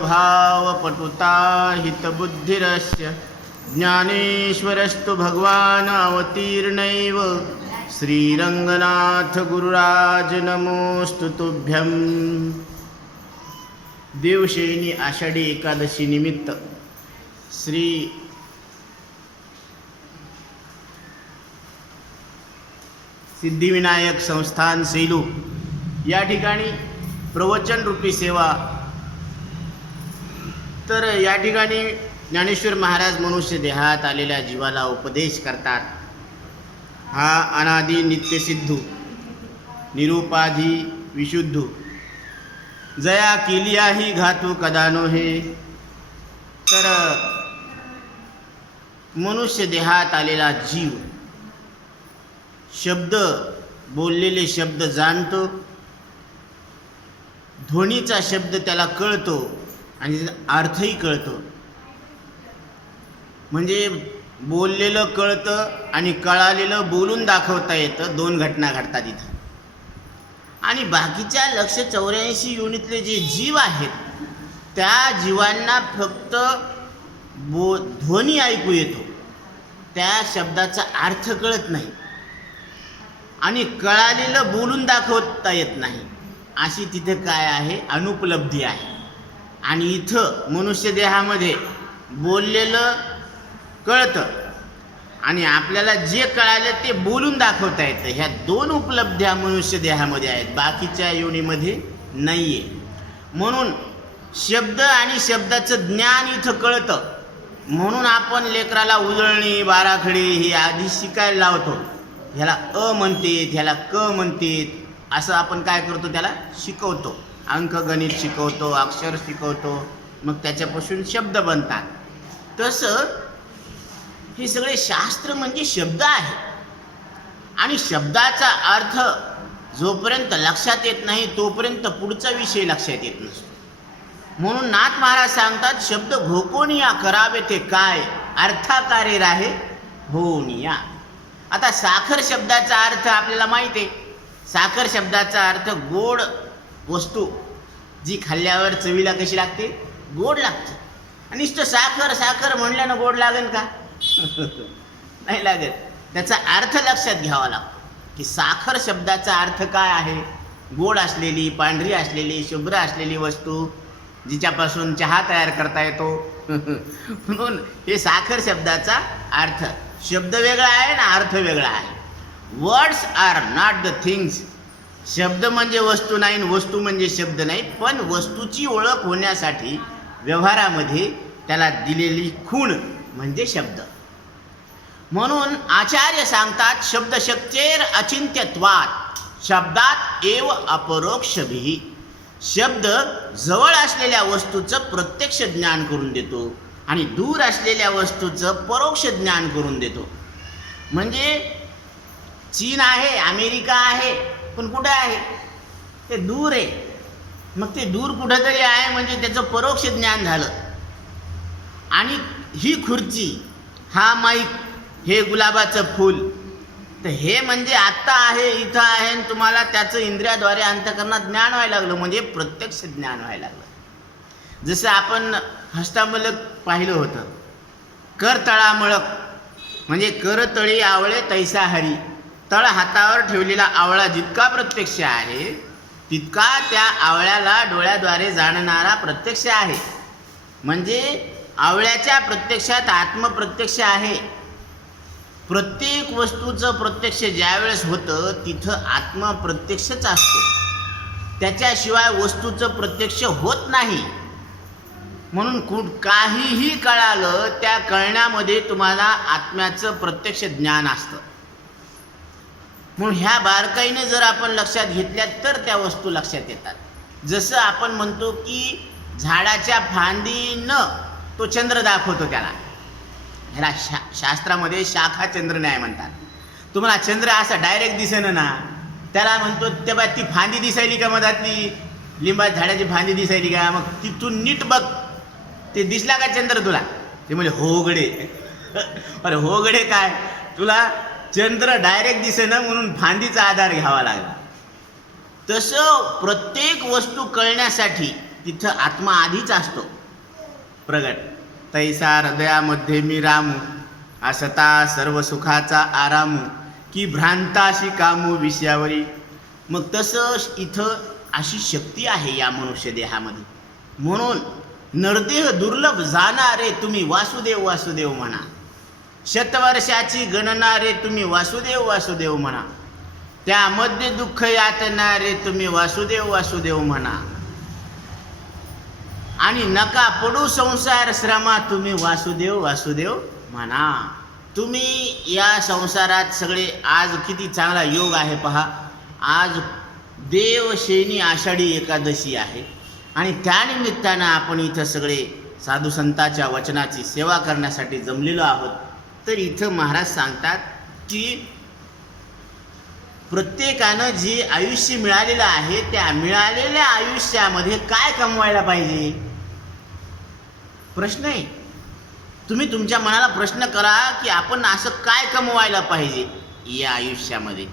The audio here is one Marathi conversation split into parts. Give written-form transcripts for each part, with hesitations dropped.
भावपटुता हितबुद्धिरस्य ज्ञानेश्वरस्तु भगवान् अवतीर्णैव श्रीरंगनाथ गुरुराज नमोस्तु तुभ्यं। देवशयनी आषाढी एकादशी निमित्त श्री सिद्धिविनायक संस्थान सेलू या ठिकाणी प्रवचन रूपी सेवा। तर या ठिकाणी ज्ञानेश्वर महाराज मनुष्य देहात आलेल्या जीवाला उपदेश करतात। हा अनादि नित्यसिद्धू निरुपाधी विशुद्धू जया केलिया ही घातू कदा नोहे। तर मनुष्य देहात आलेला जीव शब्द बोललेले शब्द जाणतो, ध्वनीचा शब्द त्याला कळतो आणि अर्थही कळतो। म्हणजे बोललेलं कळतं आणि कळालेलं बोलून दाखवता येतं, दोन घटना घडतात इथं। आणि बाकीच्या 184 युनिटले जे जीव आहेत त्या जीवांना फक्त ध्वनी ऐकू येतो, त्या शब्दाचा अर्थ कळत नाही आणि कळालेलं बोलून दाखवता येत नाही। अशी तिथे काय आहे, अनुपलब्धी आहे। आणि इथं मनुष्य देहामध्ये बोललेलं कळतं आणि आपल्याला जे कळालं ते बोलून दाखवता येतं। ह्या दोन उपलब्ध्या मनुष्य देहामध्ये आहेत, बाकीच्या योनीमध्ये नाही आहे। म्हणून शब्द आणि शब्दाचं ज्ञान इथं कळतं। म्हणून आपण लेकराला उजळणी बाराखडी हे आधी शिकायला लावतो। ह्याला अ म्हणतेत, ह्याला क म्हणतेत, असं आपण काय करतो, त्याला शिकवतो। अंकगणित शिकवतो, अक्षर शिकवतो, मग त्याच्यापासून शब्द बनतात। तसं हे सगळे शास्त्र म्हणजे शब्द आहे आणि शब्दाचा अर्थ जोपर्यंत लक्षात येत नाही तोपर्यंत पुढचा विषय लक्षात येत नसतो। म्हणून नाथ महाराज सांगतात, शब्द घोकोनिया करावे ते काय, अर्थाकारे राहे होनिया। आता साखर शब्दाचा अर्थ आपल्याला माहिती आहे। साखर शब्दाचा अर्थ गोड वस्तू, जी खाल्ल्यावर चवीला कशी लागते, गोड लागते। आणि नुसतं साखर साखर म्हणल्यानं गोड लागेल का? नाही लागत। त्याचा अर्थ लक्षात घ्यावा लागतो की साखर शब्दाचा अर्थ काय आहे, गोड असलेली, पांढरी असलेली, शुभ्र असलेली वस्तू जिच्यापासून चहा तयार करता येतो। म्हणून हे साखर शब्दाचा अर्थ, शब्द वेगळा आहे ना अर्थ वेगळा आहे। Words are not the things, शब्द म्हणजे वस्तू नाही, वस्तू म्हणजे शब्द नाही। पण वस्तूची ओळख होण्यासाठी व्यवहारामध्ये त्याला दिलेली खूण म्हणजे शब्द। म्हणून आचार्य सांगतात, शब्द शक्तेर अचिंत्यत्वात् शब्दात एव अपरोक्षभिः। शब्द जवळ असलेल्या वस्तूचं प्रत्यक्ष ज्ञान करून देतो आणि दूर असलेल्या वस्तूचं परोक्ष ज्ञान करून देतो। म्हणजे चीन आहे, अमेरिका आहे, पण कुठे आहे, ते दूर आहे। मग ते दूर कुठंतरी आहे म्हणजे त्याचं परोक्ष ज्ञान झालं। आणि ही खुर्ची, हा माईक, हे गुलाबाचं फूल, तर हे म्हणजे आत्ता आहे, इथं आहे आणि तुम्हाला त्याचं इंद्रियाद्वारे अंतःकरणात ज्ञान व्हायला लागलं, म्हणजे प्रत्यक्ष ज्ञान व्हायला लागलं। जसं आपण हस्तामलक पाहिलं होतं, कर तळा मळक, म्हणजे कर तळी आवळे तैसा हरी। तळ हातावर ठेवलेला आवळा जितका प्रत्यक्ष आहे तितका त्या आवळ्याला डोळ्याद्वारे जाणणारा प्रत्यक्ष आहे। म्हणजे आवळ्याच्या प्रत्यक्षात आत्मप्रत्यक्ष आहे। प्रत्येक वस्तूचं प्रत्यक्ष ज्यावेळेस होतं तिथं आत्मप्रत्यक्षच असतो, त्याच्याशिवाय वस्तूचं प्रत्यक्ष होत नाही। म्हणून काहीही कळालं त्या कळण्यामध्ये तुम्हाला आत्म्याचं प्रत्यक्ष ज्ञान असतं। म्हणून ह्या बारकाईने जर आपण लक्षात घेतल्या तर त्या वस्तू लक्षात येतात। जसं आपण म्हणतो की झाडाच्या फांदीनं तो चंद्र दाखवतो, त्याला ह्याला शास्त्रामध्ये शाखा चंद्र न्याय म्हणतात। तुम्हाला चंद्र असा डायरेक्ट दिसेना ना, त्याला म्हणतो तेव्हा ती फांदी दिसायली का, मधातली लिंबाच्या झाडाची फांदी दिसायली का, मग तिथून नीट बघ, ते दिसला का चंद्र तुला? ते म्हणजे होगडे। अरे होगडे काय, तुला चंद्र डायरेक्ट दिसेना म्हणून फांदीचा आधार घ्यावा लागला। तसं प्रत्येक वस्तू कळण्यासाठी तिथं आत्मा आधीच असतो प्रगट. तैसा हृदयामध्ये मी रामू, असता सर्व सुखाचा आरामू, की भ्रांताशी कामू विषयावरी. मग तसं इथं अशी शक्ती आहे या मनुष्य देहामध्ये. म्हणून नरदेह दुर्लभ जाणारे तुम्ही वासुदेव वासुदेव म्हणा. शतवर्षाची गणना रे तुम्ही वासुदेव वासुदेव म्हणा. त्यामध्ये दुःख यातना रे तुम्ही वासुदेव वासुदेव म्हणा. आणि नका पडू संसार श्रमा तुम्ही वासुदेव वासुदेव म्हणा. तुम्ही या संसारात सगळे, आज किती चांगला योग आहे पहा. आज देवशयनी आषाढी एकादशी आहे आणि त्यानिमित्तानं आपण इथं सगळे साधू संतांच्या वचनाची सेवा करण्यासाठी जमलेलो आहोत. तर इथं महाराज सांगतात की प्रत्येकानं जे आयुष्य मिळालेलं आहे त्या मिळालेल्या आयुष्यामध्ये काय कमवायला पाहिजे, प्रश्न आहे. तुम्ही तुमच्या मनाला प्रश्न करा की आपण असं काय कमवायला पाहिजे या आयुष्यामध्ये.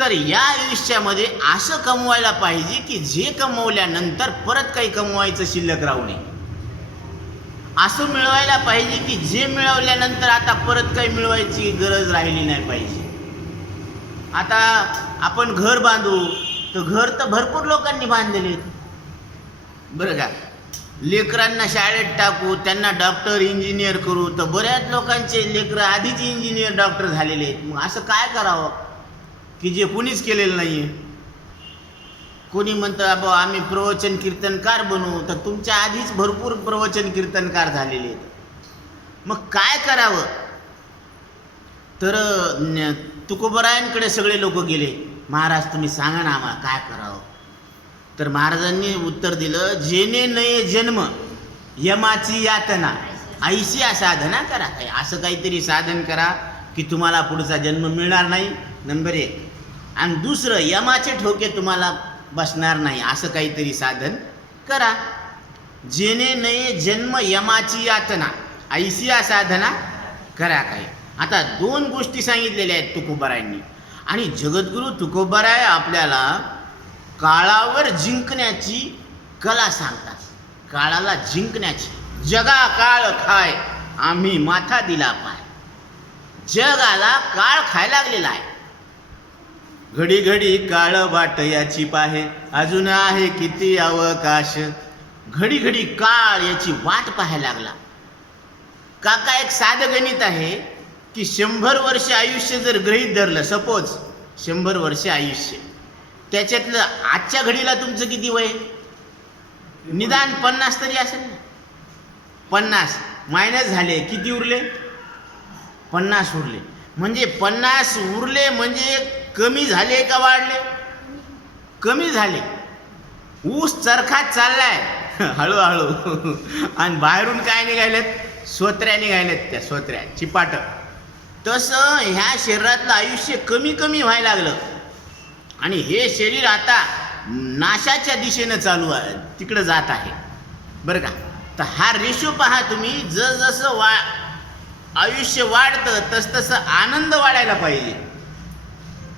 तर या आयुष्यामध्ये असं कमवायला पाहिजे की जे कमवल्यानंतर परत काही कमवायचं शिल्लक राहू नये. असं मिळवायला पाहिजे की जे मिळवल्यानंतर आता परत काही मिळवायची गरज राहिली नाही पाहिजे. आता आपण घर बांधू तर घर तर भरपूर लोकांनी बांधलेले आहेत, बरं का. लेकरांना शाळेत टाकू, त्यांना डॉक्टर इंजिनियर करू, तर बऱ्याच लोकांचे लेकरं आधीच इंजिनियर डॉक्टर झालेले आहेत. मग असं काय करावं की जे कोणीच केलेलं नाही आहे. कोणी म्हणतं बाबा आम्ही प्रवचन कीर्तनकार बनवू, तर तुमच्या आधीच भरपूर प्रवचन कीर्तनकार झालेले आहेत. मग काय करावं, तर तुकोबरायांकडे सगळे लोक गेले. महाराज तुम्ही सांगा ना आम्हाला काय करावं. तर महाराजांनी उत्तर दिलं, जेणे नये जन्म यमाची यातना, ऐशिया साधना करा. असं काहीतरी साधन करा की तुम्हाला पुढचा जन्म मिळणार नाही, नंबर 1. आणि दुसरं, यमाचे ठोके तुम्हाला बसणार नाही, असं काहीतरी साधन करा. जेणे नये जन्म यमाची यातना, ऐशिया साधना करा. काय आता 2 गोष्टी सांगितलेल्या आहेत तुकोबारायांनी. आणि जगद्गुरू तुकोबाराय आपल्याला काळावर जिंकण्याची कला सांगतात. काळाला जिंकण्याची. जगा काळ खाय आम्ही माथा दिला पाय. जगाला काळ खायला लागलेला आहे. घडी घडी काळ वाट याची पाहे, अजून आहे किती अवकाश. घडी घडी काळ याची वाट पाहायला लागला. काका एक साधं गणित आहे की 100 वर्ष आयुष्य जर गृहीत धरलं, सपोज 100 वर्ष आयुष्य, त्याच्यातलं आजच्या घडीला तुमचं किती वय, निदान 50 तरी असेल ना. 50 मायनस झाले, किती उरले, 50 उरले. म्हणजे 50 उरले म्हणजे कमी झाले का वाढले, कमी झाले. ऊस चरखात चाललाय हळूहळू, आणि बाहेरून काय निघालेत, सोत्र्या निघालेत, त्या सोत्र्या चिपाट. तसं ह्या शरीरातलं आयुष्य कमी कमी व्हायला लागलं आणि हे शरीर आता नाशाच्या दिशेनं चालू आहे, तिकडं जात आहे, बरं का. तर हा रेशो पहा तुम्ही. जसं आयुष्य वाढतं तसतसं आनंद वाढायला पाहिजे.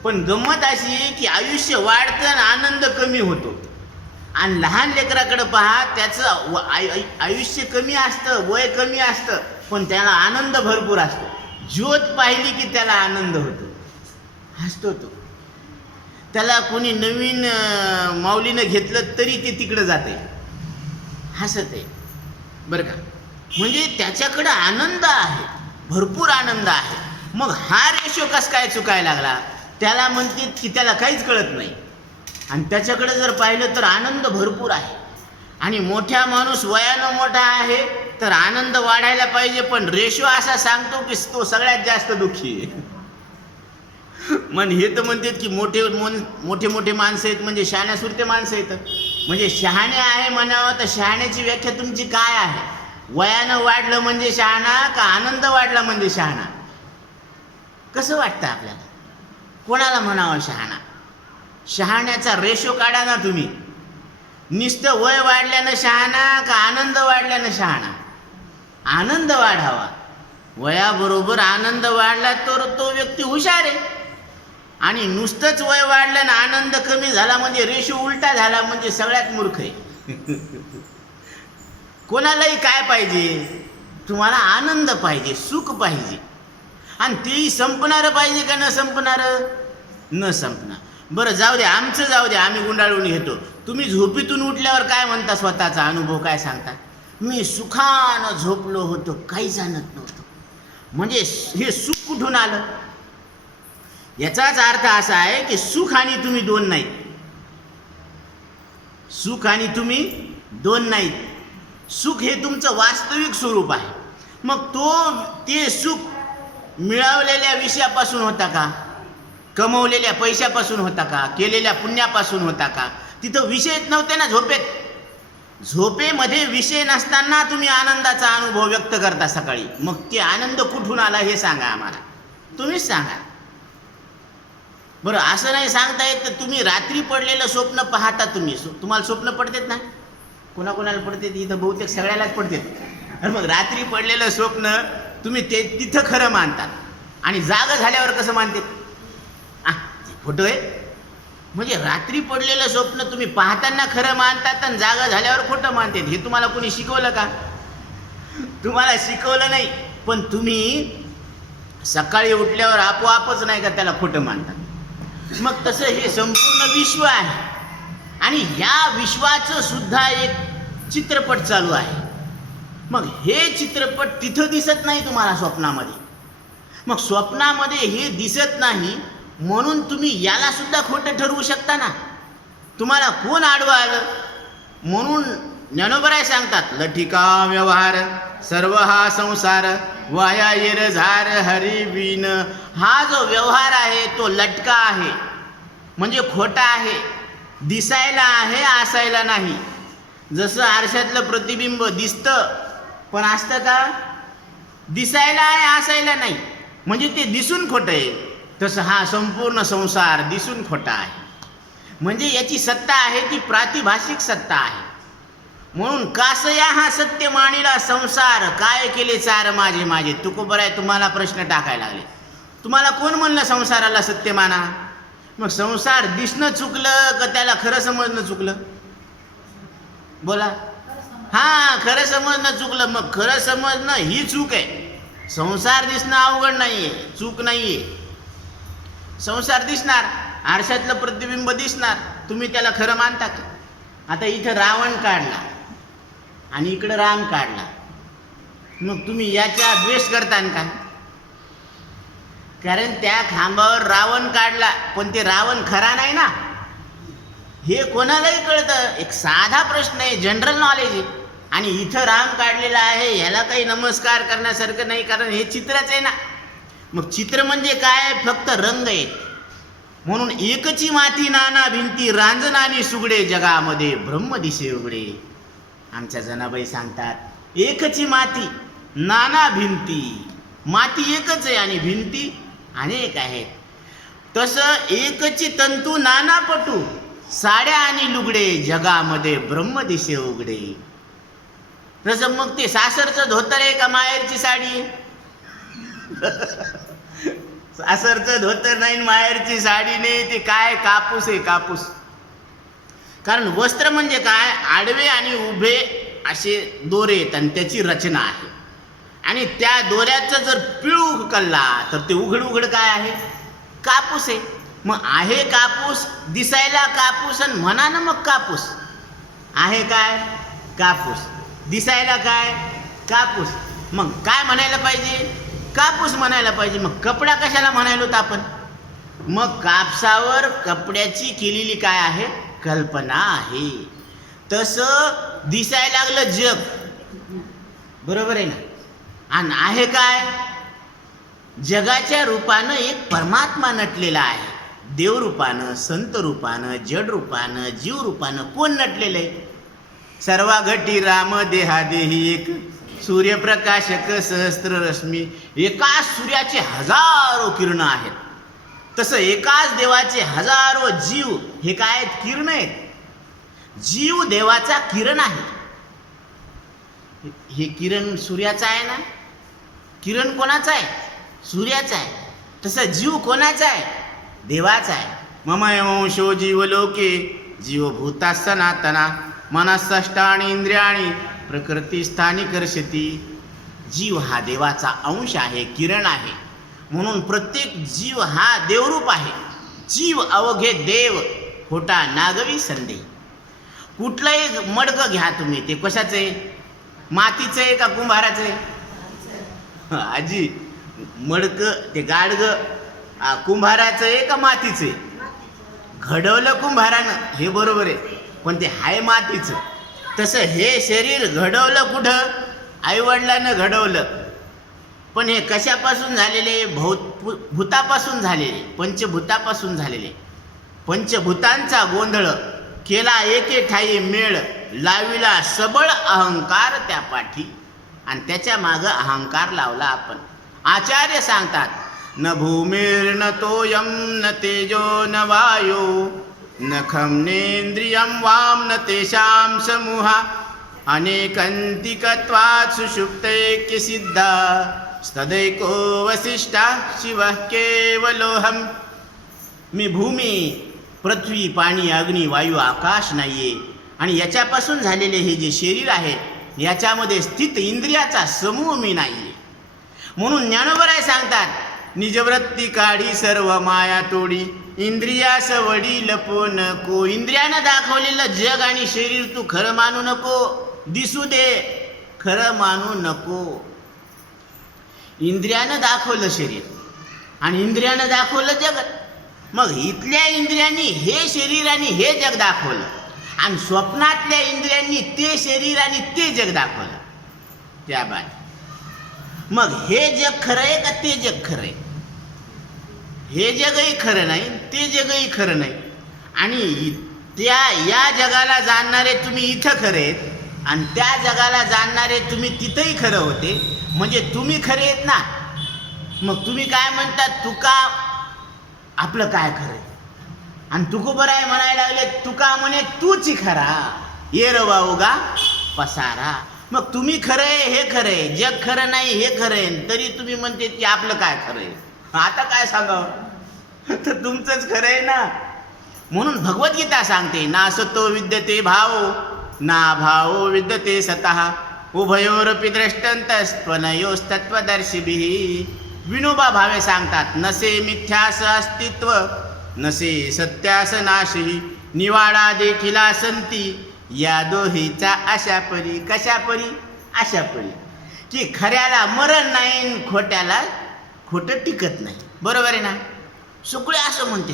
पण गंमत अशी आहे की आयुष्य वाढतं आणि आनंद कमी होतो. आणि लहान लेकराकडं पहा, त्याचं आयुष्य कमी असतं, वय कमी असतं, पण त्याला आनंद भरपूर असतो. ज्योत पाहिली की त्याला आनंद होतो, हसतो तो. त्याला कोणी नवीन माऊलीनं घेतलं तरी ते तिकडं जाते, हसत आहे, बरं का. म्हणजे त्याच्याकडं आनंद आहे, भरपूर आनंद आहे. मग हा रेशो कस काय चुकायला लागला, त्याला म्हणते की त्याला काहीच कळत नाही. आणि त्याच्याकडे जर पाहिलं तर आनंद भरपूर आहे. आणि मोठ्या माणूस वयानं मोठा आहे तर आनंद वाढायला पाहिजे, पण रेशो असा सांगतो की तो सगळ्यात जास्त दुःखी आहे. मन हे तर म्हणतात की मोठे मोठे माणसं आहेत म्हणजे शहाण्यासुरते माणसं आहेत. म्हणजे शहाणे आहे म्हणावं तर शहाण्याची व्याख्या तुमची काय आहे. वयानं वाढलं म्हणजे शहाणा का आनंद वाढला म्हणजे शहाणा, कसं वाटतं आपल्याला, कोणाला म्हणावं शहाणा. शहाण्याचा रेशो काढा ना तुम्ही. नुसतं वय वाढल्यानं शहाणा का आनंद वाढल्यानं शहाणा. आनंद वाढावा, वयाबरोबर आनंद वाढला तर तो व्यक्ती हुशार आहे. आणि नुसतंच वय वाढलं ना आनंद कमी झाला म्हणजे रेशो उलटा झाला म्हणजे सगळ्यात मूर्ख आहे. कोणालाही काय पाहिजे, तुम्हाला आनंद पाहिजे, सुख पाहिजे, आणि तेही संपणारं पाहिजे का न संपणारं? न संपणार. बरं जाऊ दे, आमचं जाऊ दे, आम्ही गुंडाळून घेतो. तुम्ही झोपेतून उठल्यावर काय म्हणता, स्वतःचा अनुभव काय सांगता? मी सुखानं झोपलो होतो, काही जाणत नव्हतं. म्हणजे हे सुख कुठून आलं? याचाच अर्थ असा आहे की सुख आणि तुम्ही दोन नाहीत. सुख आणि तुम्ही दोन नाहीत. सुख हे तुमचं वास्तविक स्वरूप आहे. मग ते सुख मिळवलेल्या विषयापासून होता का, कमवलेल्या पैशापासून होता का, केलेल्या पुण्यापासून होता का? तिथं विषयच नव्हते ना झोपेत. झोपेमध्ये विषय नसताना तुम्ही आनंदाचा अनुभव व्यक्त करता सकाळी. मग ते आनंद कुठून आला हे सांगा आम्हाला, तुम्हीच सांगा. बरं असं नाही सांगता येत तर तुम्ही रात्री पडलेलं स्वप्न पाहता. तुम्हाला स्वप्न पडतेत ना, कोणाकोणाला पडते? इथं बहुतेक सगळ्यालाच पडते. मग रात्री पडलेलं स्वप्न तुम्ही ते तिथं खरं मानतात आणि जाग झाल्यावर कसं मानते? फोटो आहे म्हणजे रात्री पडलेलं स्वप्न तुम्ही पाहताना खरं मानतात आणि जागा झाल्यावर खोटं मानतात. हे तुम्हाला कोणी शिकवलं का? तुम्हाला शिकवलं नाही. पण तुम्ही सकाळी उठल्यावर आपोआपच नाही का त्याला खोटं मानतात. मग तसं हे संपूर्ण विश्व आहे आणि ह्या विश्वाचं सुद्धा एक चित्रपट चालू आहे. मग हे चित्रपट तिथं दिसत नाही तुम्हाला स्वप्नामध्ये. मग स्वप्नामध्ये हे दिसत नाही म्हणून तुम्ही याला सुद्धा खोटं ठरवू शकता ना. तुम्हाला कोण आडवं आलं? म्हणून ज्ञानोबराय सांगतात, लठिका व्यवहार सर्व हा संसार वाया येर झार हरी बिन. हा जो व्यवहार आहे तो लटका आहे, म्हणजे खोटा आहे, दिसायला आहे, असायला नाही. जसं आरशातलं प्रतिबिंब दिसतं पण असतं का? दिसायला आहे, असायला नाही, म्हणजे ते दिसून खोटं आहे. तसं हा संपूर्ण संसार दिसून खोटा आहे. म्हणजे याची सत्ता आहे ती प्रातिभाषिक सत्ता आहे. म्हणून कासया हा सत्य मानिला संसार काय केले चार माझे माझे. तुकोबराय तुम्हाला प्रश्न टाकायला लागले, तुम्हाला कोण म्हणलं संसाराला सत्य माना? मग संसार दिसणं चुकलं का त्याला खरं समजणं चुकलं? बोला. हां, खरं समजणं चुकलं. मग खरं समजणं ही चूक आहे. संसार दिसणं अवघड नाही आहे, चूक नाही आहे. संसार दिसणार, आरशातलं प्रतिबिंब दिसणार, तुम्ही त्याला खरं मानता का? आता इथं रावण काढला आणि इकडं राम काढला, मग तुम्ही याच्या द्वेष करता का? कारण त्या खांबावर रावण काढला पण ते रावण खरा नाही ना. हे कोणालाही कळतं. एक साधा प्रश्न आहे, जनरल नॉलेज आहे. आणि इथं राम काढलेला आहे, ह्याला काही नमस्कार करण्यासारखं नाही, कारण हे चित्रच आहे ना. मग चित्र म्हणजे काय? फक्त रंग आहेत. म्हणून एकची माती नाना भिंती रांजणानी सुगडे जगामध्ये ब्रह्म दिसे उघडे. आमच्या जनाबाई सांगतात, एकची माती नाना भिंती. माती एकच आहे आणि भिंती अनेक आहेत. तसं एकची तंतू नाना पटू साड्या आणि लुगडे जगामध्ये ब्रह्म दिसे उघडे. तसं मग ते सासरचं धोतर आहे का माहेरची साडी? सासरचं धोतर नाही, माहेरची साडी नाही, ते काय कापूस आहे, कापूस. कारण वस्त्र म्हणजे काय? आडवे आणि उभे असे दोरे आहेत आणि त्याची रचना आहे. आणि त्या दोऱ्याचं जर पिळू कल्ला तर ते उघड उघड काय आहे? कापूस आहे. मग आहे कापूस, दिसायला कापूस आणि म्हणा ना मग कापूस आहे काय? कापूस. दिसायला काय? कापूस. मग काय म्हणायला पाहिजे? कापूस म्हणायला पाहिजे. मग कपडा कशाला म्हणायलो तर आपण? मग कापसावर कपड्याची केलेली काय आहे? कल्पना आहे. तसं दिसायला लागलं जग, बरोबर आहे ना. आणि आहे काय? जगाच्या रूपानं एक परमात्मा नटलेला आहे. देव रूपानं, संत रूपानं, जड रूपानं, जीव रूपानं. कोण नटलेलं आहे? सर्वा घटी राम देहादेही एक सूर्यप्रकाशक सहस्त्र रश्मी. एकाच सूर्याचे हजारो किरण आहेत. तसं एकाच देवाचे हजारो जीव हे काय आहेत? किरण आहेत. जीव देवाचा किरण आहे. हे किरण सूर्याचा आहे ना. किरण कोणाचा आहे? सूर्याचा आहे. तसं जीव कोणाचा आहे? देवाचा आहे. ममयोंशो जीवलोके जीवभूता सनातना मनःष्टानी इंद्रियाणी प्रकृतीस्थानी कर्षती. जीव हा देवाचा अंश आहे, किरण आहे. म्हणून प्रत्येक जीव हा देवरूप आहे. जीव अवघे देव खोटा नागवी संदेह. कुठलंही मडकं घ्या तुम्ही, ते कशाचं आहे? मातीचं आहे का कुंभाराचं आहे? आजी, मडकं ते गाडगं कुंभाराचं आहे का मातीचं आहे? घडवलं कुंभारानं, हे बरोबर आहे, पण ते हाय मातीचं. तसं हे शरीर घडवलं कुठं? आईवडिलानं घडवलं. पण हे कशापासून झालेले? भूतापासून झालेले, पंचभूतापासून झालेले. पंचभूतांचा गोंधळ केला एके ठाई मेळ, लाविला सबळ अहंकार त्या पाठी. आणि त्याच्या मागं अहंकार लावला आपण. आचार्य सांगतात, न भूमिर्न तोयम न तेजो न वायो न खम नेंद्रियम वाम न तेषां समूहा अनेकंतिकत्वात् सुषुप्तैक्य सिद्धा सदैको वसिष्ठा शिवः केवलोहम. मी भूमी, पृथ्वी, पाणी, अग्नी, वायू, आकाश नाहीये. आणि याच्यापासून झालेले हे जे शरीर आहे, याच्यामध्ये स्थित इंद्रियाचा समूह मी नाहीये. म्हणून ज्ञानोबराय सांगतात, निजवृत्ती काढी सर्व माया तोडी इंद्रियास वडी लपो नको. इंद्रियानं दाखवलेलं जग आणि शरीर तू खरं मानू नको. दिसू दे, खरं मानू नको. इंद्रियानं दाखवलं शरीर आणि इंद्रियानं दाखवलं जगत. मग इथल्या इंद्रियांनी हे शरीर आणि हे जग दाखवलं, आणि स्वप्नातल्या इंद्रियांनी ते शरीर आणि ते जग दाखवलं. त्या बाय मग हे जग खरं आहे का ते जग खरं आहे? हे जगही खरं नाही, ते जगही खरं नाही. आणि या जगाला जाणणारे तुम्ही इथं खरे आहेत, आणि त्या जगाला जाणणारे तुम्ही तिथंही खरं होते. म्हणजे तुम्ही खरे आहेत ना. मग तुम्ही काय म्हणतात? तुका आपलं काय खरं आहे? आणि तुकोबर आहे म्हणायला लागले, तुका म्हणे तूच खरा ये रवा उगा पसारा. मग तुम्ही खरं आहे, हे खरं आहे, जग खरं नाही, हे खरं आहे, तरी तुम्ही म्हणते की आपलं काय खरं आहे. आता काय सांगावं? तर तुमचंच खरं आहे ना. म्हणून भगवद्गीता सांगते, ना सतो विद्यते भाव ना भावो विद्यते सतः उभयोरपि द्रष्टंतस्त्वनयोस्तत्वदर्शिभिः. विनोबा भावे सांगतात, नसे मिथ्यास अस्तित्व नसे सत्यास नाशी निवाडा देखिला संती या दोहीचा अशा परी. कशा परी? अशा परी की खऱ्याला मरण नाही, खोट्याला खोटं टिकत नाही. बरोबर आहे ना? सगळे असं म्हणते,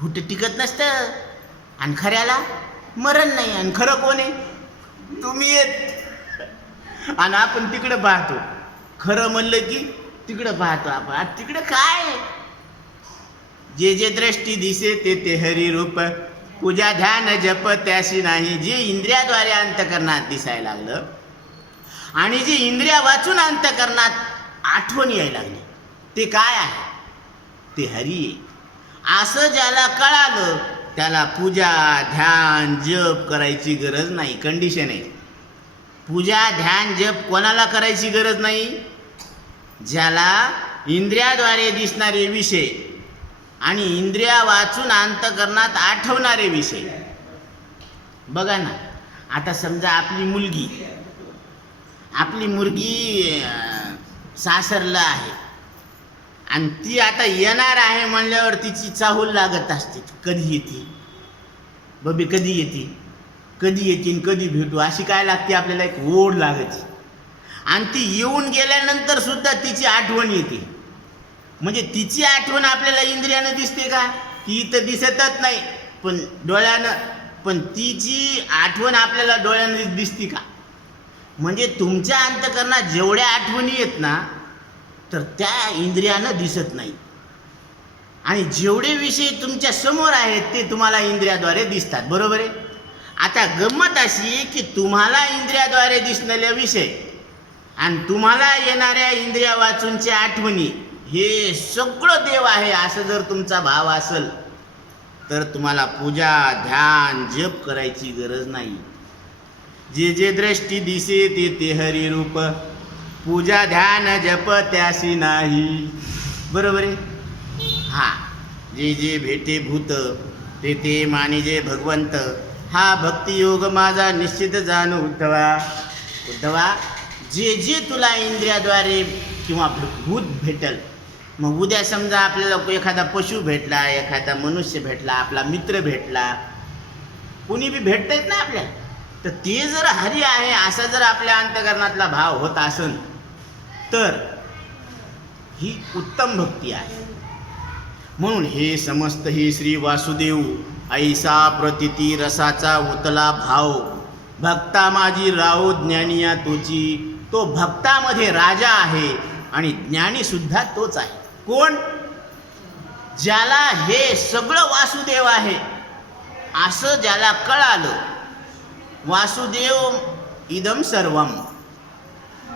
खोटं टिकत नसतं आणि खऱ्याला मरण नाही. आणि खरं कोण आहे? तुम्ही येत. आणि आपण तिकडं पाहतो, खरं म्हणलं की तिकडं पाहतो आपण. आता तिकडं काय? जे जे दृष्टी दिसे ते ते हरिरूप पूजा ध्यान जप त्याशी नाही. जे इंद्रियाद्वारे अंतकरणात दिसायला लागलं आणि जे इंद्रिया वाचून अंतकरणात आठवण यायला लागली, ते काय आहे? ते हरी आहे. असं ज्याला कळालं त्याला पूजा ध्यान जप करायची गरज नाही. कंडिशन आहे, पूजा ध्यान जप कोणाला करायची गरज नाही? ज्याला इंद्रियाद्वारे दिसणारे विषय आणि इंद्रिया वाचून अंतकरणात आठवणारे विषय. बघा ना, आता समजा आपली मुलगी सासरला आहे आणि ती आता येणार आहे म्हणल्यावर तिची चाहूल लागत असते, कधी येते बबी, कधी येते, कधी येते, कधी भेटू, अशी काय लागते आपल्याला? एक ओढ लागते. आणि ती येऊन गेल्यानंतर सुद्धा तिची आठवण येते. म्हणजे तिची आठवण आपल्याला इंद्रियानं दिसते का? ती तर दिसतच नाही, पण डोळ्यानं. पण तिची आठवण आपल्याला डोळ्यानं दिसते का? म्हणजे तुमच्या अंतकरणात जेवढ्या आठवणी येत ना, तर त्या इंद्रियानं दिसत नाही. आणि जेवढे विषय तुमच्या समोर आहेत ते तुम्हाला इंद्रियाद्वारे दिसतात. बरोबर आहे? आता गंमत अशी आहे की तुम्हाला इंद्रियाद्वारे दिसणारे विषय आणि तुम्हाला येणाऱ्या इंद्रिया वाचूनच्या आठवणी हे सगळं देव आहे असं जर तुमचा भाव असेल तर तुम्हाला पूजा ध्यान जप करायची गरज नाही. जे जे दृष्टी दिसे ते ते हरिरूप पूजा ध्यान जप त्याशी नाही. बरोबर आहे? हां. जे जे भेटे भूत ते ते मानिजे भगवंत, हा भक्तियोग माझा निश्चित जाणू उद्धवा. उद्धवा, जे जे तुला इंद्रियाद्वारे किंवा भूत भेटल, मग उद्या समजा आपल्याला एखादा पशु भेटला, एखादा मनुष्य भेटला, आपला मित्र भेटला, कुणी बी भेटत ना आपल्या, तर ते जर हरी आहे असा जर आपल्या अंतकरणातला भाव होत असेल तर ही उत्तम भक्ती आहे. म्हणून हे समस्त हे श्री वासुदेव ऐसा प्रतिती रसाचा उतला भाव, भक्ता माझी राहो ज्ञानिया तोची. तो भक्तामध्ये राजा आहे आणि ज्ञानी सुद्धा तोच आहे. कोण? ज्याला हे सगळं वासुदेव आहे असं ज्याला कळालं. वासुदेव इदम सर्वम,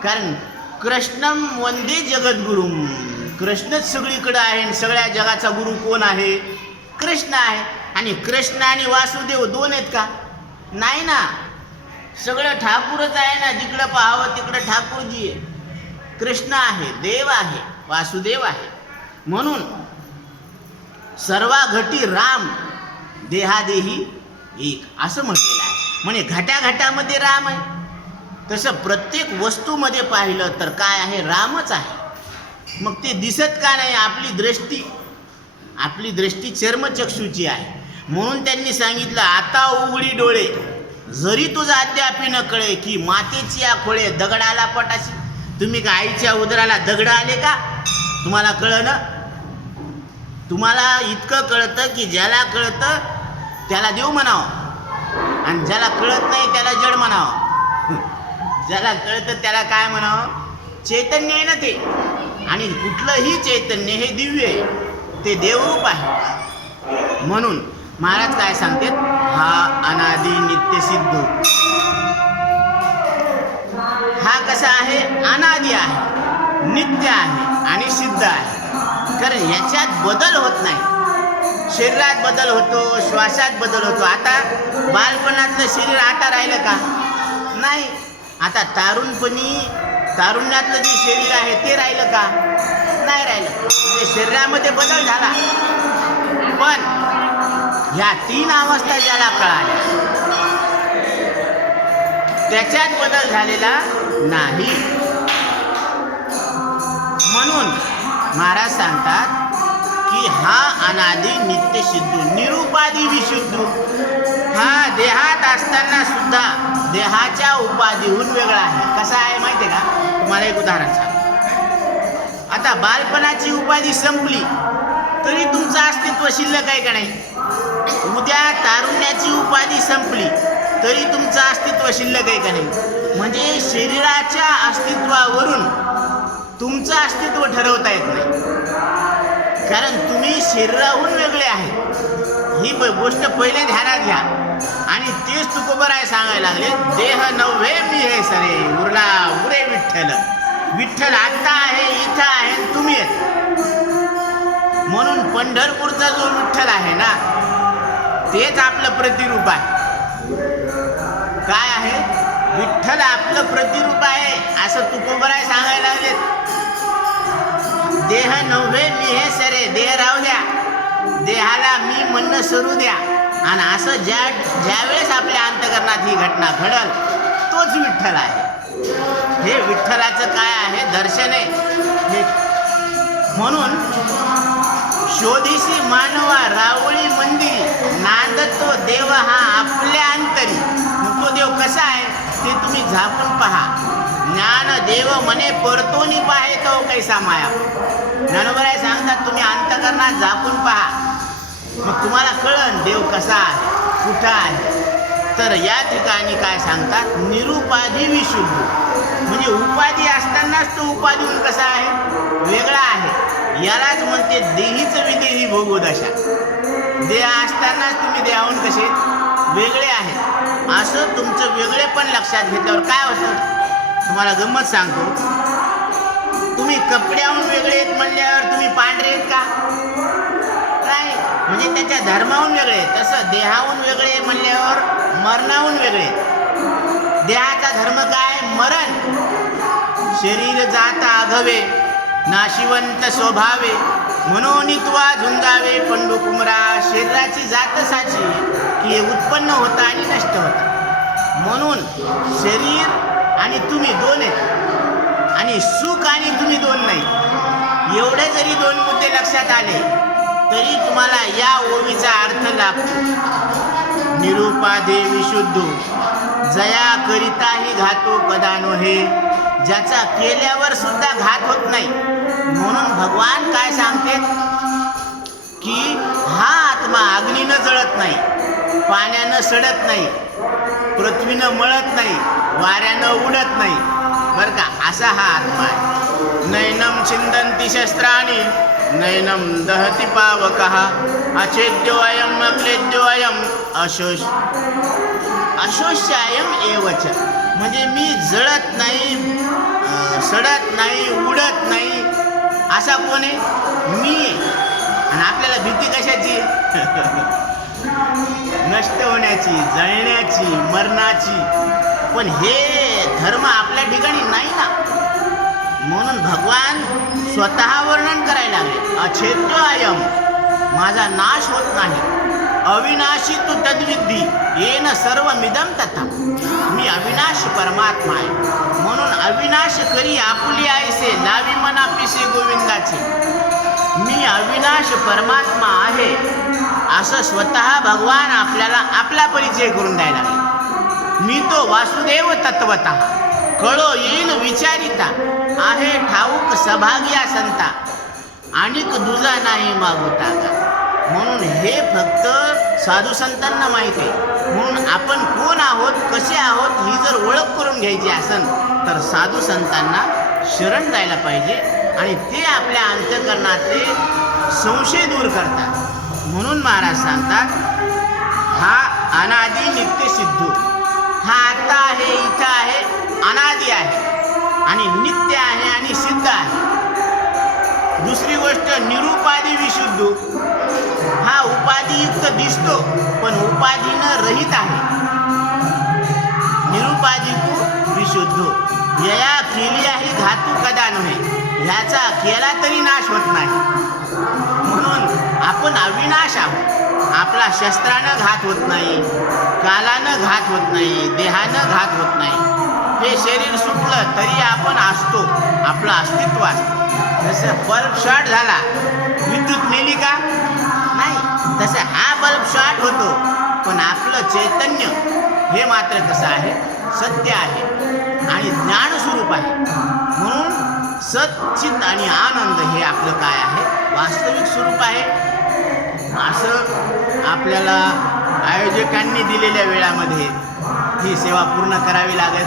कारण कृष्णम वंदे जगद्गुरुम, कृष्णच सगळीकडे आहे आणि सगळ्या जगाचा गुरु कोण आहे? कृष्ण आहे. आणि कृष्ण आणि वासुदेव दोन आहेत का? नाही ना, सगळं ठाकूरच आहे ना. जिकडं पाहावं तिकडं ठाकूरजी आहे. कृष्ण आहे, देव आहे, वासुदेव आहे. म्हणून सर्वा घटी राम देहादेही एक असं म्हटलेलं आहे. म्हणजे घटाघटामध्ये राम आहे. तसं प्रत्येक वस्तूमध्ये पाहिलं तर काय आहे? रामच आहे. मग ते दिसत का नाही? आपली दृष्टी चर्मचक्षुची आहे. म्हणून त्यांनी सांगितलं, आता उघडी डोळे जरी तुझा अद्यापी न कळे की मातेची या खोळे दगडाला पटाशी. तुम्ही का आईच्या उदराला दगड आले का? तुम्हाला कळलं ना? तुम्हाला इतकं कळतं की ज्याला कळतं त्याला देव म्हणावं आणि ज्याला कळत नाही त्याला जड म्हणावं. ज्याला कळतं त्याला काय म्हणावं? चैतन्य आहे ना ते. आणि कुठलंही चैतन्य हे दिव्य आहे, ते देवरूप आहे. म्हणून महाराज काय सांगतात? हा अनादि नित्य सिद्ध. हा कसा आहे? अनादि आहे, नित्य आहे आणि सिद्ध आहे. कारण याच्यात बदल होत नाही. शरीरात बदल होतो, श्वासात बदल होतो. आता बालपणातलं शरीर आता राहिलं का? नाही. आता तारुण्यातलं जे शरीर आहे ते राहिलं का? नाही राहिलं. म्हणजे शरीरामध्ये बदल झाला, पण ह्या 3 अवस्था ज्याला कळाल्या त्याच्यात बदल झालेला नाही. म्हणून महाराज सांगतात की हा अनादि नित्य सिद्ध निरुपाधी विशुद्ध. हा देहात असताना सुद्धा देहाच्या उपाधीहून वेगळा आहे. कसा आहे माहिती आहे का? तुम्हाला एक उदाहरण सांग. आता बालपणाची उपाधी संपली तरी तुमचं अस्तित्व शिल्लक आहे का नाही? उद्या तारुण्याची उपाधी संपली तरी तुमचं अस्तित्व शिल्लक आहे का नाही? म्हणजे शरीराच्या अस्तित्वावरून तुमचं अस्तित्व ठरवता येत नाही, कारण तुम्ही शरीराहून वेगळे आहे. ही गोष्ट पहिले ध्यानात घ्या. आणि तेच तुकोबराय सांगायला लागले, देह नव्हे मी हे सरे उरला उरे विठ्ठल. विठ्ठल आता आहे, इथं आहे, तुम्ही आहेत. म्हणून पंढरपूरचा जो विठ्ठल आहे ना, तेच आपलं प्रतिरूप आहे. काय आहे? विठ्ठल आपलं प्रतिरूप आहे असं तुकोबराय सांगायला लागले. देह नव्हे मी हे सरे, देह राहू द्या, देहाला मी म्हणणं सरू द्या. आणि असं ज्यावेळेस आपल्या अंतकरणात ही घटना घडल तोच विठ्ठल आहे. हे विठ्ठलाचं काय आहे? दर्शन आहे. हे म्हणून शोधिसी मानवा रावळी मंदिरी, नांदतो देव हा आपल्या अंतरी. तो देव कसा आहे ते तुम्ही झाकून पहा. ज्ञान देव म्हणे परतोनी पाहे तो कैसा माया. ज्ञानोबराय सांगतात तुम्ही अंतकरणात झाकून पहा, मग तुम्हाला कळन देव कसा आहे, कुठं आहे. तर या ठिकाणी काय सांगतात? निरुपाधी विशुद्ध. म्हणजे उपाधी असतानाच तो उपाधीहून कसा आहे? वेगळा आहे. यालाच म्हणते देहीचं विदेही भोगोदशा. देह असतानाच तुम्ही देहाहून कसे वेगळे आहेत. असं तुमचं वेगळे पण लक्षात घेतल्यावर काय होतं? तुम्हाला गंमत सांगतो. तुम्ही कपड्याहून वेगळे आहेत म्हणल्यावर तुम्ही पांढरे आहेत का? नाही. म्हणजे त्याच्या धर्माहून वेगळे. तसं देहाहून वेगळे म्हणल्यावर मरणाहून वेगळे. देहाचा धर्म काय? मरण. शरीर जात आघवे नाशिवंत स्वभावे, म्हणून तुवा झुंजावे पंडू कुमरा. शरीराची जात साची की हे उत्पन्न होतं आणि नष्ट होतं. म्हणून शरीर आणि तुम्ही दोन आहेत आणि सुख आणि तुम्ही दोन नाही. एवढे जरी दोन मुद्दे लक्षात आले तरी तुम्हाला या ओवीचा अर्थ लागतो. निरुपाधे विशुद्ध जया करिताही घातो कदा नोहे. ज्याचा केल्यावर सुद्धा घात होत नाही. म्हणून भगवान काय सांगते की हा आत्मा अग्नीनं जळत नाही, पाण्यानं सडत नाही, पृथ्वीनं मळत नाही, वाऱ्यानं उडत नाही बरं का. असा हा आत्मा आहे. नैनम छिंदन्ति शस्त्राणि नैनम दहति पावकः अछेद्योऽयम् अक्लेद्योऽयम् अशोष्यायम एवच. म्हणजे मी जळत नाही, सडत नाही, उडत नाही असा कोण आहे? मी आहे. आणि आपल्याला भीती कशाची? नष्ट होण्याची, जळण्याची, मरणाची. पण हे धर्म आपल्या ठिकाणी नाही ना. म्हणून भगवान स्वतः वर्णन करायला लागले. अछेद्य अयम, माझा नाश होत नाही. अविनाशी तू तद्विद्धी येन सर्व मिदम तथा. मी अविनाशी परमात्मा आहे. म्हणून अविनाश करी आपुली आयसे लावी मना पिसे गोविंदाचे. मी अविनाश परमात्मा आहे असं स्वतः भगवान आपल्याला आपला परिचय करून द्यायला लागले. मी तो वासुदेव तत्वतः कळो येईन विचारिता. आहे ठाऊक सभाग्या संता आणिक दुजा नाही मागुता. म्हणून हे फक्त साधू संतांना माहीत आहे. म्हणून आपण कोण आहोत, कसे आहोत ही जर ओळख करून घ्यायची असेल तर साधू संतांना शरण जायला पाहिजे आणि ते आपल्या अंतःकरणातले संशय दूर करतात. म्हणून महाराज सांगतात हा अनादि नित्य सिद्धू. हा आता आहे, इथं आहे, अनादि आहे आणि नित्य आहे आणि सिद्ध आहे. दुसरी गोष्ट निरुपाधी विशुद्ध. हा उपाधियुक्त दिसतो पण उपाधीनं रहित आहे. निरुपाधिकू विशुद्ध. यया केली आहे घातू कदा नव्हे. ह्याचा केला तरी नाश होत नाही. म्हणून आपण अविनाश आहोत. आपला शस्त्रानं घात होत नाही, कालानं घात होत नाही, देहानं घात होत नाही. हे शरीर सुटलं तरी आपण असतो, आपलं अस्तित्व असतं. जसं बल्ब शॉर्ट झाला, विद्युत नेली का? नाही. तसं हा बल्ब शॉर्ट होतो पण आपलं चैतन्य हे मात्र कसं आहे? सत्य आहे आणि ज्ञानस्वरूप आहे. म्हणून सच्चित आणि आनंद हे आपलं काय आहे? वास्तविक स्वरूप आहे. असं आपल्याला आयोजकांनी दिलेल्या वेळामध्ये ही सेवा पूर्ण करावी लागेल.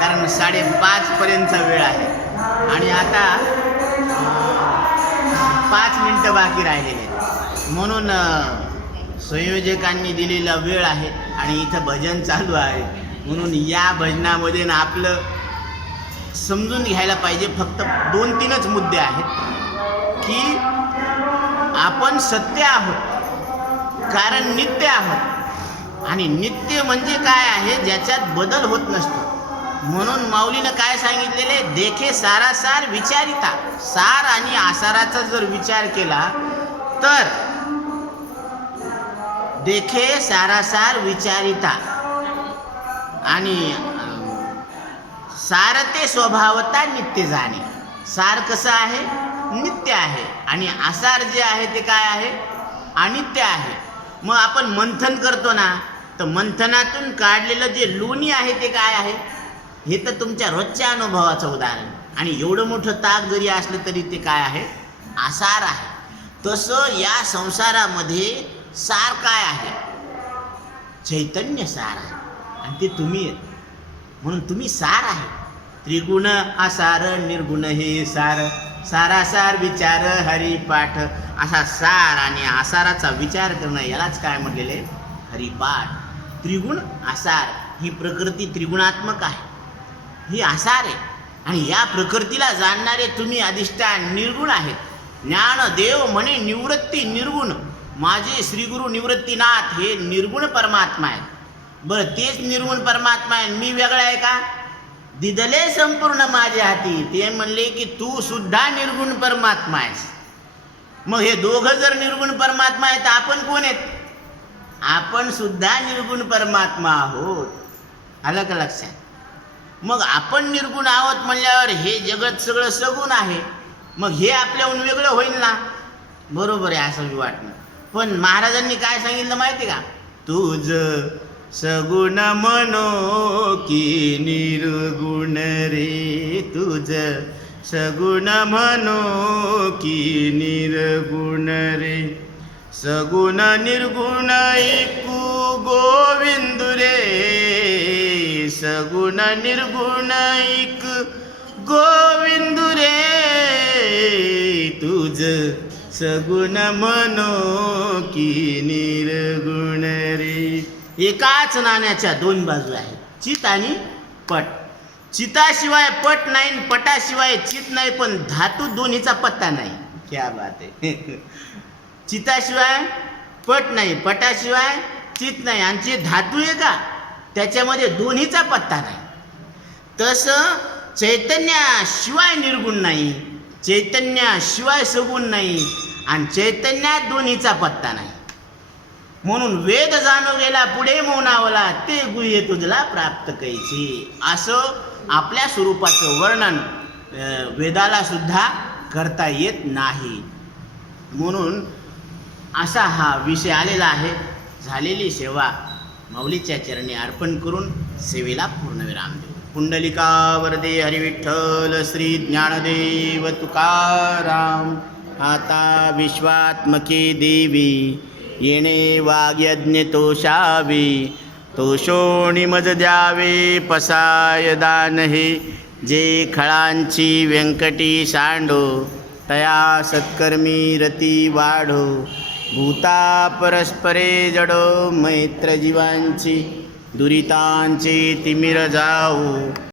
कारण 5:30पर्यंतचा वेळ आहे आणि आता 5 मिनटं बाकी राहिलेले आहेत. म्हणून संयोजकांनी दिलेला वेळ आहे आणि इथं भजन चालू आहे. म्हणून या भजनामध्ये ना आपलं समजून घ्यायला पाहिजे फक्त 2-3च मुद्दे आहेत की आपण सत्य आहोत कारण नित्य आहोत. आणि नित्य म्हणजे काय आहे? ज्याच्यात बदल होत नसतो. म्हणून माऊलीनं काय सांगितलेले? देखे सारासार विचारिता. सार आणि आसाराचा जर विचार केला तर देखे सारासार विचारिता आणि सारते स्वभावता नित्य जाणे. सार कसं आहे? नित्य आहे आणि आसार जे आहे ते काय आहे? अनित्य आहे. मग आपण मंथन करतो ना, तर मंथनातून काढलेलं जे लोणी आहे ते काय आहे? हे तर तुमच्या रोजच्या अनुभवाचं उदाहरण. आणि एवढं मोठं ताक जरी असलं तरी ते काय आहे? आसार आहे. तसं या संसारामध्ये सार काय आहे? चैतन्य सार आहे आणि ते तुम्ही आहेत. म्हणून तुम्ही सार आहे. त्रिगुण आसार निर्गुण हे सार. सारासार विचार हरिपाठ. असा सार आणि आसाराचा विचार करणं यालाच काय म्हटलेले? हरिपाठ. त्रिगुण आसार. ही प्रकृती त्रिगुणात्मक आहे, ही आसार आहे. आणि या प्रकृतीला जाणणारे तुम्ही अधिष्ठान निर्गुण आहेत. ज्ञानदेव म्हणे निवृत्ती निर्गुण. माझे श्रीगुरु निवृत्तीनाथ हे निर्गुण परमात्मा आहेत. बरं, तेच निर्गुण परमात्मा आहे, मी वेगळा आहे का? दिदले संपूर्ण माझ्या हाती. ते म्हणले की तू सुद्धा निर्गुण परमात्मा आहेस. मग हे दोघं जर निर्गुण परमात्मा आहेत, आपण कोण आहेत? आपण सुद्धा निर्गुण परमात्मा आहोत. आलं का लक्षात? मग आपण निर्गुण आहोत म्हणल्यावर हे जगत सगळं सगुण आहे, मग हे आपल्याहून वेगळं होईल ना. बरोबर आहे असं वाटणं. पण महाराजांनी काय सांगितलं माहिती का? तुझ सगुण मनो की निर्गुण रे, तुझ सगुण मनो की निर्गुण रे, सगुण निर्गुण ऐकू गोविंद रे, सगुण निर्गुण ऐक गोविंद रे, तुझ सगुण मनो की निर्गुण रे. एकाच नाण्याच्या दोन बाजू आहेत, चित आणि पट. चिताशिवाय पट नाही, पटाशिवाय चित नाही, पण धातू दोन्हीचा पत्ता नाही. क्या बात आहे. चिताशिवाय पट नाही, पटाशिवाय चित नाही, आणि जे धातू आहे का त्याच्यामध्ये दोन्हीचा पत्ता नाही. तसं चैतन्याशिवाय निर्गुण नाही, चैतन्याशिवाय सगुण नाही, आणि चैतन्यात दोन्हीचा पत्ता नाही. म्हणून वेद जाणू गेला पुढे मौनावला, ते गुह्य तुझला प्राप्त कैची. असं आपल्या स्वरूपाचं वर्णन वेदाला सुद्धा करता येत नाही. म्हणून असा हा विषय आलेला आहे. झालेली सेवा माऊलीच्या चरणी अर्पण करून सेवेला पूर्णविराम देऊ. पुंडलिका वरदे हरिविठ्ठल श्री ज्ञानदेव तुकाराम. आता विश्वात्मके देवी येणे वाग्यज्ञ तोषावे, तोषोणी मज द्यावे पसाय दान हे. जे खळांची व्यंकटी सांडो, तया सत्कर्मी रती वाढो. भूता परस्परे जडो, मैत्र जीवांची दुरितांचे तिमिर जाऊ.